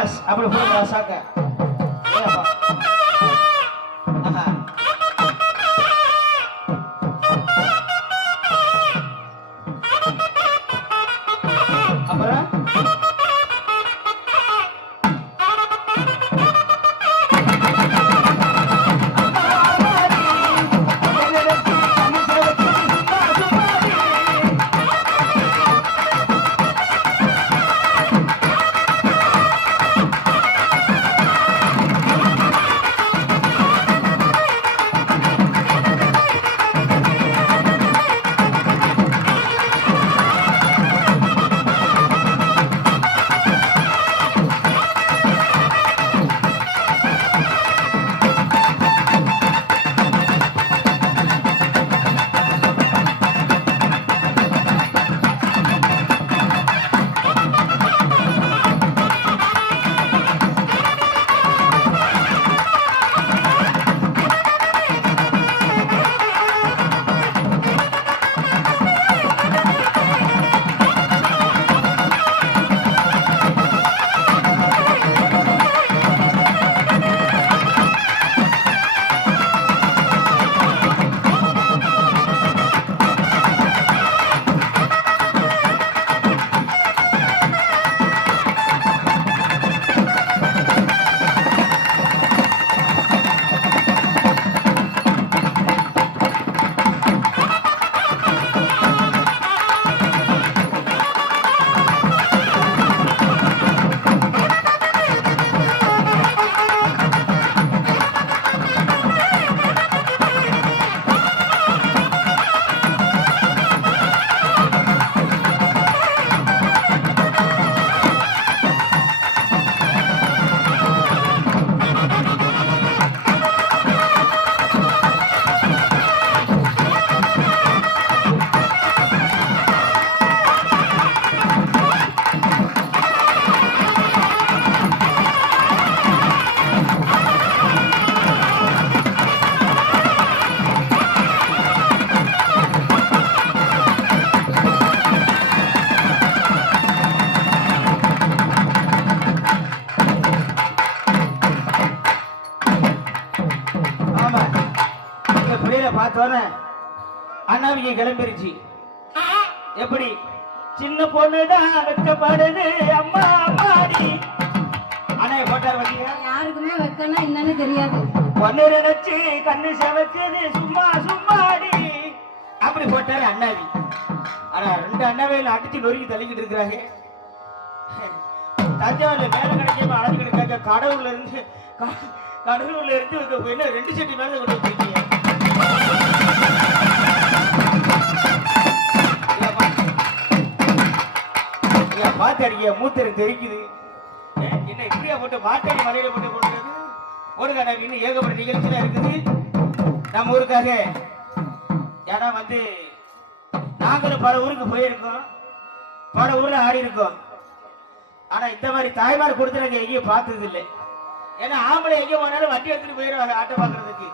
சபாஸ் அப்படி போடுறா சாக்க அப்புறம் பார்த்தோன்னே அண்ணாவிக்கு கிளம்பிருச்சு. எப்படி சின்ன பொண்ணுதான் வெக்கப்படுது அம்மா அம்மாடி. அண்ணா போட்டார் வண்டியா யாருக்குமே வெக்கன்னா என்னன்னு தெரியாது. பொண்ணு நினைச்சு கண்ணு செவக்குது சும்மா சும்மாடி அப்படி போட்டாரு அண்ணாவி. ஆனா ரெண்டு அண்ணாவையில அடிச்சு நொறுக்கி தள்ளிக்கிட்டு இருக்கிறாங்க. தஞ்சாவூர்ல வேலை கிடைக்காம அழைச்சிக்கிட்டு இருக்காங்க. கடவுள்ல இருந்து என்ன 2 செட்டி மேல கொண்டு போயிருக்கீங்க. பாத்தாடிய மூத்தரை தெரிக்குது. என்ன இப்படியா போட்டு மாட்டாடி மலையில போட்டு போடுறது ஒரு கடை இன்னும் ஏகப்பட்ட நிகழ்ச்சியா இருக்குது நம்ம ஊருக்காக. ஏன்னா நாங்களும் பல ஊருக்கு போயிருக்கோம், பல ஊர்ல ஆடி இருக்கோம். ஆனா இந்த மாதிரி தாய்மார் கொடுத்து நாங்க எங்கேயும் பார்த்தது இல்லை. ஏன்னா ஆம்பளை எங்கேயும் போனாலும் வண்டி எடுத்துட்டு போயிடுவாங்க ஆட்டம் பாக்குறதுக்கு.